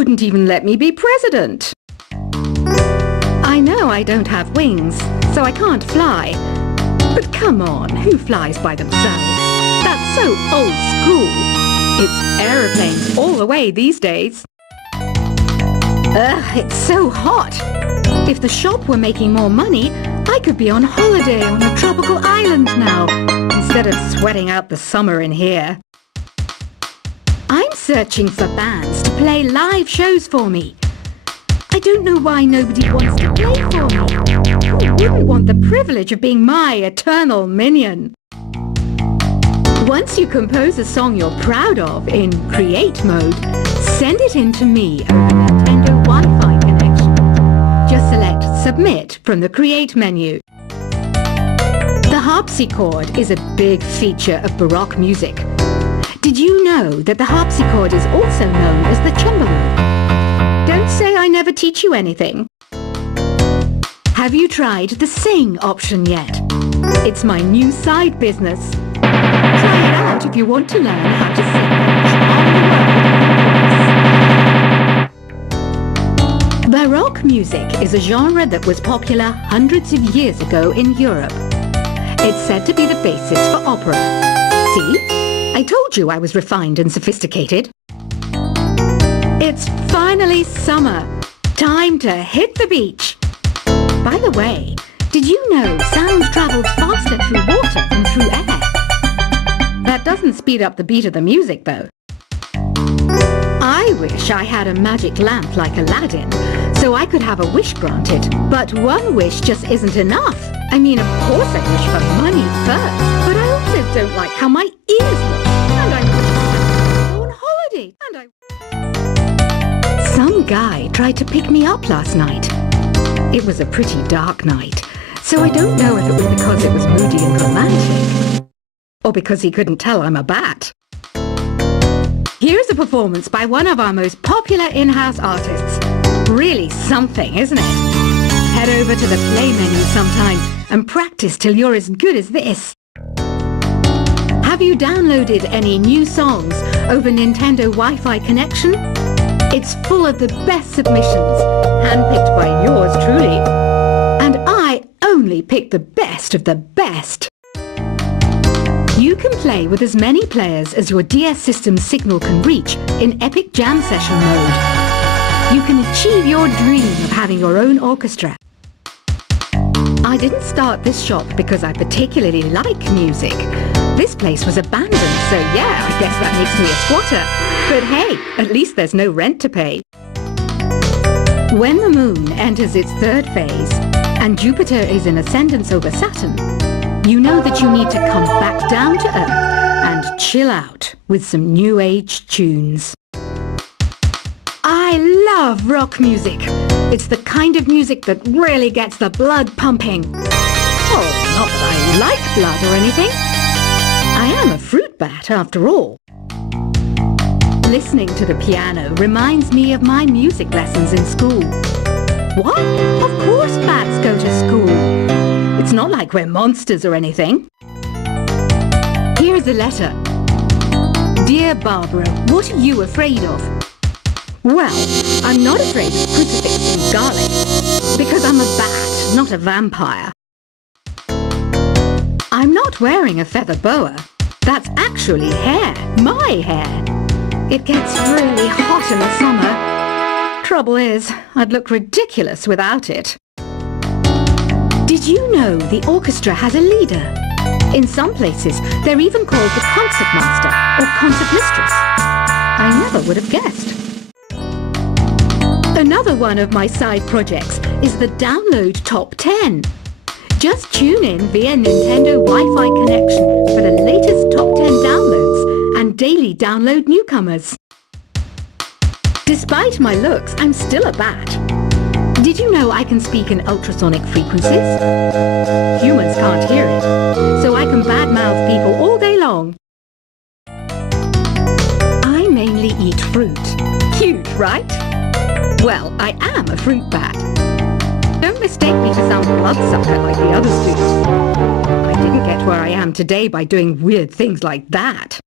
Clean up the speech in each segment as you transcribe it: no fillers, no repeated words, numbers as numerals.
wouldn't even let me be president. I know I don't have wings, so I can't fly. But come on, who flies by themselves? That's so old school. It's aeroplanes all the way these days. Ugh, it's so hot. If the shop were making more money, I could be on holiday on a tropical island now, instead of sweating out the summer in here. I'm searching for bands to play live shows for me. I don't know why nobody wants to play for me. Who wouldn't want the privilege of being my eternal minion? Once you compose a song you're proud of in Create mode, send it in to me over Nintendo Wi-Fi connection. Just select Submit from the Create menu. The harpsichord is a big feature of Baroque music. Did you know that the harpsichord is also known as the cembalo? Don't say I never teach you anything. Have you tried the Sing option yet? It's my new side business. Try it out if you want to learn how to sing on the world. Baroque music is a genre that was popular hundreds of years ago in Europe. It's said to be the basis for opera. See? I told you I was refined and sophisticated. It's finally summer. Time to hit the beach. By the way, did you know sound travels faster through water than through air? That doesn't speed up the beat of the music, though. I wish I had a magic lamp like Aladdin, so I could have a wish granted. But one wish just isn't enough. I mean, of course I wish for money first, but I also don't like how my ears look. And I wish I go on holiday. Some guy tried to pick me up last night. It was a pretty dark night, so I don't know if it was because it was moody and romantic, or because he couldn't tell I'm a bat. Here's a performance by one of our most popular in-house artists. Really something, isn't it? Head over to the play menu sometime and practice till you're as good as this. Have you downloaded any new songs over Nintendo Wi-Fi connection? It's full of the best submissions, handpicked by yours truly. And I only pick the best of the best. You can play with as many players as your DS system's signal can reach in Epic Jam Session mode. You can achieve your dream of having your own orchestra. I didn't start this shop because I particularly like music. This place was abandoned, so yeah, I guess that makes me a squatter. But hey, at least there's no rent to pay. When the moon enters its third phase, and Jupiter is in ascendance over Saturn, you know that you need to come back down to Earth and chill out with some new age tunes. I love rock music. It's the kind of music that really gets the blood pumping. Oh, not that I like blood or anything. I am a fruit bat after all. Listening to the piano reminds me of my music lessons in school. What? Of course bats go to school. It's not like we're monsters or anything. Here's a letter. Dear Barbara, what are you afraid of? Well, I'm not afraid of crucifixes and garlic, because I'm a bat, not a vampire. I'm not wearing a feather boa. That's actually hair, my hair. It gets really hot in the summer. Trouble is, I'd look ridiculous without it. Did you know the orchestra has a leader? In some places, they're even called the concertmaster or concertmistress. I never would have guessed. Another one of my side projects is the Download Top 10. Just tune in via Nintendo Wi-Fi connection for the latest Top 10 downloads and daily download newcomers. Despite my looks, I'm still a bat. Did you know I can speak in ultrasonic frequencies? Humans can't hear it, so I can badmouth people all day long. I mainly eat fruit. Cute, right? Well, I am a fruit bat. Don't mistake me for some bloodsucker like the others do. I didn't get where I am today by doing weird things like that.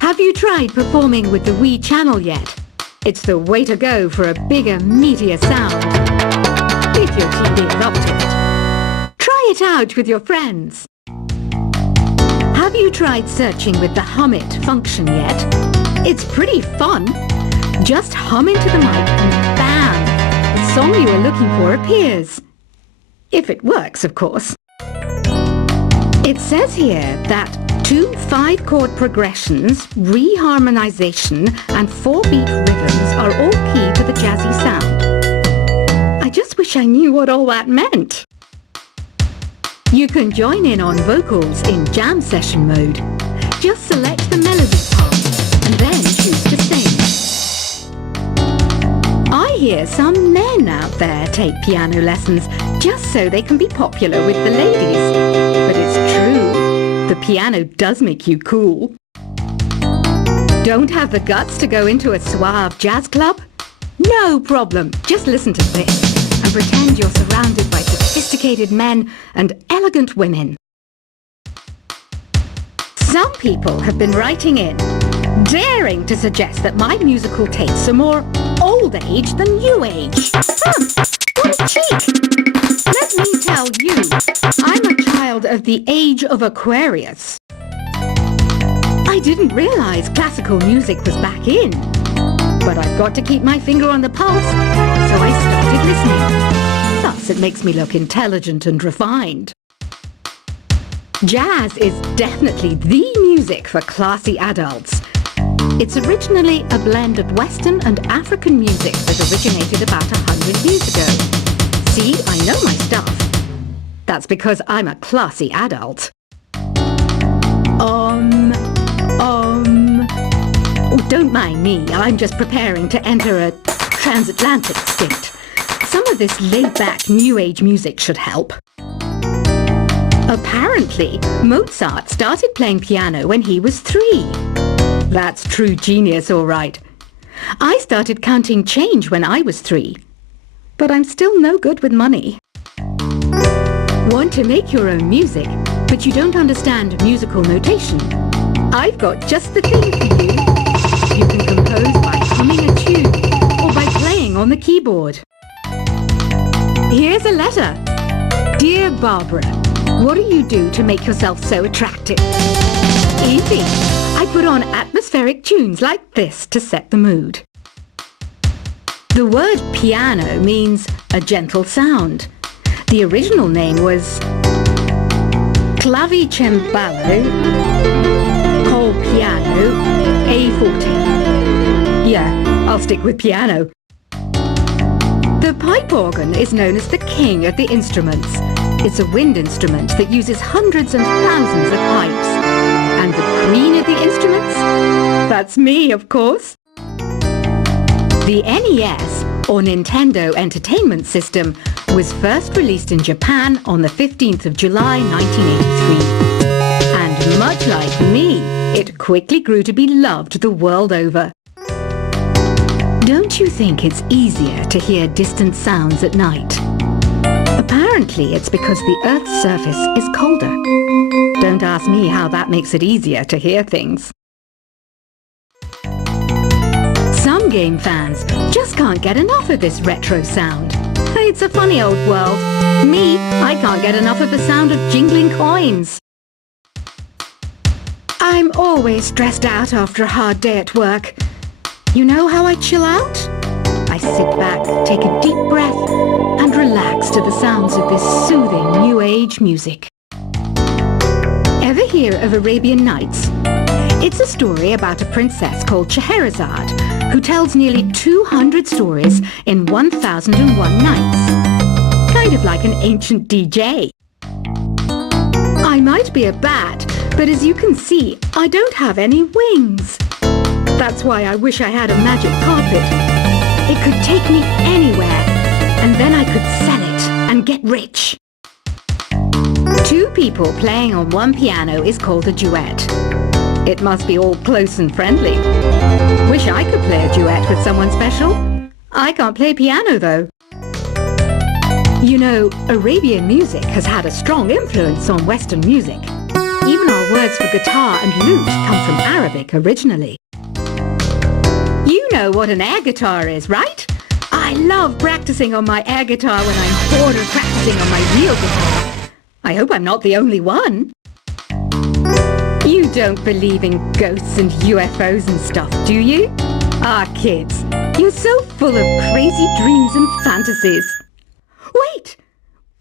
Have you tried performing with the Wii channel yet? It's the way to go for a bigger, meatier sound. If your TV is up to it. Try it out with your friends. Have you tried searching with the Hum It function yet? It's pretty fun. Just hum into the mic and bam! The song you are looking for appears. If it works, of course. It says here that 2 5-chord progressions, reharmonization and 4-beat rhythms are all key to the jazzy sound. I just wish I knew what all that meant. You can join in on vocals in jam session mode. Just select the melody part and then choose to sing. I hear some men out there take piano lessons just so they can be popular with the ladies. But it's true, the piano does make you cool. Don't have the guts to go into a suave jazz club? No problem, just listen to this and pretend you're surrounded by sophisticated men and elegant women. Some people have been writing in, daring to suggest that my musical tastes are more old age than new age. What a cheek! Let me tell you, I'm a child of the age of Aquarius. I didn't realize classical music was back in, but I've got to keep my finger on the pulse, so I started listening. Thus, it makes me look intelligent and refined. Jazz is definitely the music for classy adults. It's originally a blend of Western and African music that originated about 100 years ago. See, I know my stuff. That's because I'm a classy adult. Oh, don't mind me, I'm just preparing to enter a transatlantic state. Some of this laid-back New Age music should help. Apparently, Mozart started playing piano when he was 3. That's true genius, all right. I started counting change when I was 3. But I'm still no good with money. Want to make your own music, but you don't understand musical notation? I've got just the thing for you. You can compose by humming a tune or by playing on the keyboard. Here's a letter. Dear Barbara, what do you do to make yourself so attractive? Easy. I put on atmospheric tunes like this to set the mood. The word piano means a gentle sound. The original name was clavicembalo col piano a forte. Yeah, I'll stick with piano. The pipe organ is known as the king of the instruments. It's a wind instrument that uses hundreds and thousands of pipes. And the queen of the instruments? That's me, of course. The NES, or Nintendo Entertainment System, was first released in Japan on the 15th of July 1983. And much like me, it quickly grew to be loved the world over. Don't you think it's easier to hear distant sounds at night? Apparently it's because the Earth's surface is colder. Don't ask me how that makes it easier to hear things. Some game fans just can't get enough of this retro sound. It's a funny old world. Me, I can't get enough of the sound of jingling coins. I'm always stressed out after a hard day at work. You know how I chill out? I sit back, take a deep breath, and relax to the sounds of this soothing New Age music. Ever hear of Arabian Nights? It's a story about a princess called Scheherazade, who tells nearly 200 stories in 1001 nights. Kind of like an ancient DJ. I might be a bat, but as you can see, I don't have any wings. That's why I wish I had a magic carpet. It could take me anywhere, and then I could sell it and get rich. 2 people playing on one piano is called a duet. It must be all close and friendly. Wish I could play a duet with someone special. I can't play piano though. You know, Arabian music has had a strong influence on Western music. Even our words for guitar and lute come from Arabic originally. You know know what an air guitar is, right? I love practicing on my air guitar when I'm bored of practicing on my real guitar. I hope I'm not the only one. You don't believe in ghosts and UFOs and stuff, do you? Ah, kids, you're so full of crazy dreams and fantasies. Wait!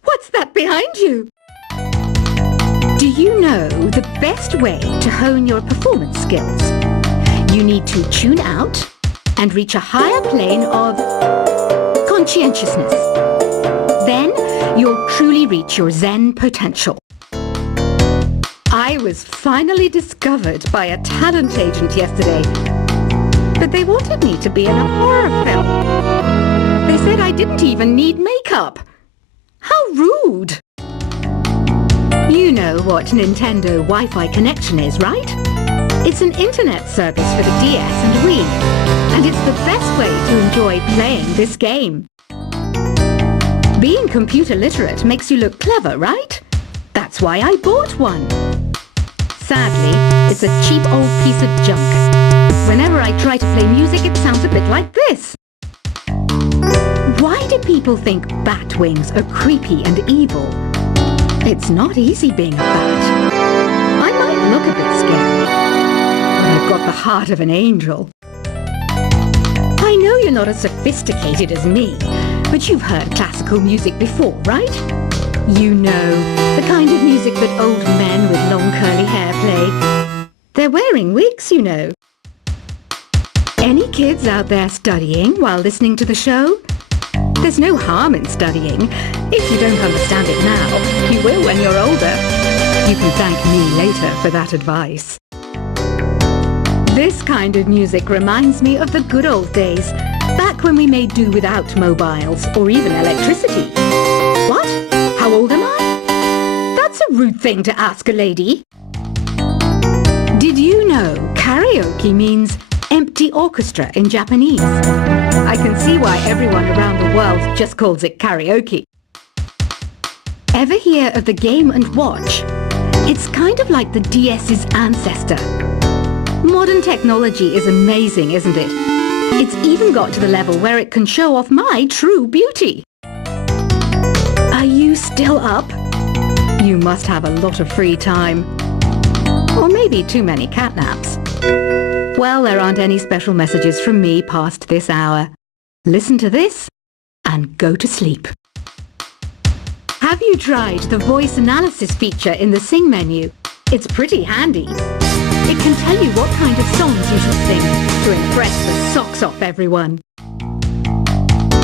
What's that behind you? Do you know the best way to hone your performance skills? You need to tune out and reach a higher plane of conscientiousness. Then you'll truly reach your Zen potential. I was finally discovered by a talent agent yesterday, but they wanted me to be in a horror film. They said I didn't even need makeup. How rude! You know what Nintendo Wi-Fi connection is, right? It's an internet service for the DS and Wii, and it's the best way to enjoy playing this game. Being computer literate makes you look clever, right? That's why I bought one. Sadly, it's a cheap old piece of junk. Whenever I try to play music, it sounds a bit like this. Why do people think bat wings are creepy and evil? It's not easy being a bat. I might look a bit scary, but I've got the heart of an angel. I know you're not as sophisticated as me, but you've heard classical music before, right? You know, the kind of music that old men with long curly hair play. They're wearing wigs, you know. Any kids out there studying while listening to the show? There's no harm in studying. If you don't understand it now, you will when you're older. You can thank me later for that advice. This kind of music reminds me of the good old days, back when we made do without mobiles or even electricity. What? How old am I? That's a rude thing to ask a lady. Did you know karaoke means empty orchestra in Japanese? I can see why everyone around the world just calls it karaoke. Ever hear of the Game & Watch? It's kind of like the DS's ancestor. Modern technology is amazing, isn't it? It's even got to the level where it can show off my true beauty. Are you still up? You must have a lot of free time. Or maybe too many catnaps. Well, there aren't any special messages from me past this hour. Listen to this and go to sleep. Have you tried the voice analysis feature in the Sing menu? It's pretty handy. It can tell you what kind of songs you should sing to impress the socks off everyone.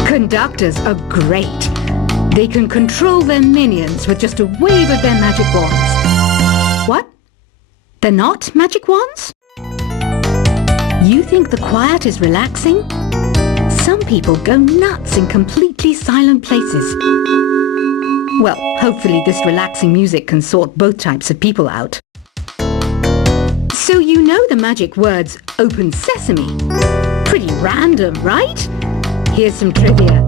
Conductors are great. They can control their minions with just a wave of their magic wands. What? They're not magic wands? You think the quiet is relaxing? Some people go nuts in completely silent places. Well, hopefully this relaxing music can sort both types of people out. So you know the magic words open sesame? Pretty random, right? Here's some trivia.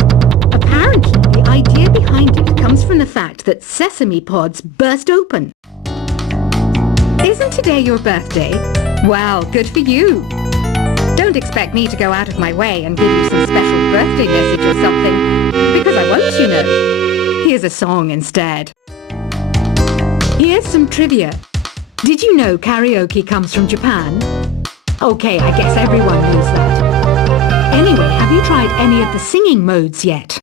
Apparently, the idea behind it comes from the fact that sesame pods burst open. Isn't today your birthday? Well, good for you. Don't expect me to go out of my way and give you some special birthday message or something, because I won't, you know. Here's a song instead. Here's some trivia. Did you know karaoke comes from Japan? Okay, I guess everyone knows that. Anyway, have you tried any of the singing modes yet?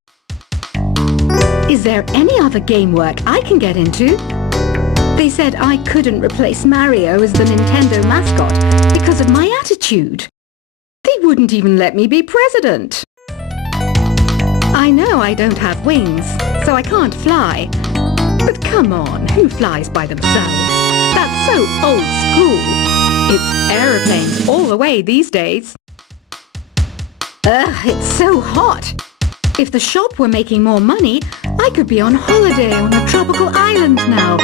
Is there any other game work I can get into? They said I couldn't replace Mario as the Nintendo mascot because of my attitude. They wouldn't even let me be president. I know I don't have wings, so I can't fly. But come on, who flies by themselves? That's so old school. It's aeroplanes all the way these days. Ugh, it's so hot. If the shop were making more money, I could be on holiday on a tropical island now,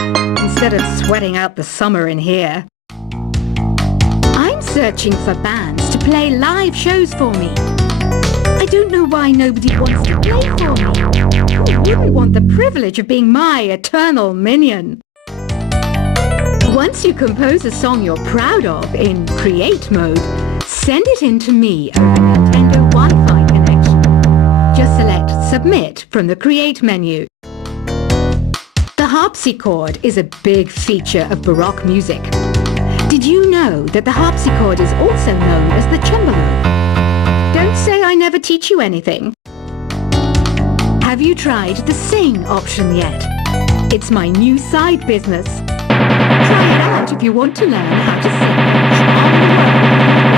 instead of sweating out the summer in here. I'm searching for bands to play live shows for me. I don't know why nobody wants to play for me. Who wouldn't want the privilege of being my eternal minion? Once you compose a song you're proud of in create mode, Send it in to me over Nintendo Wi-Fi connection. Just select Submit from the Create menu. The harpsichord is a big feature of Baroque music. Did you know that the harpsichord is also known as the cembalo? Don't say I never teach you anything. Have you tried the Sing option yet? It's my new side business. Try it out if you want to learn how to sing.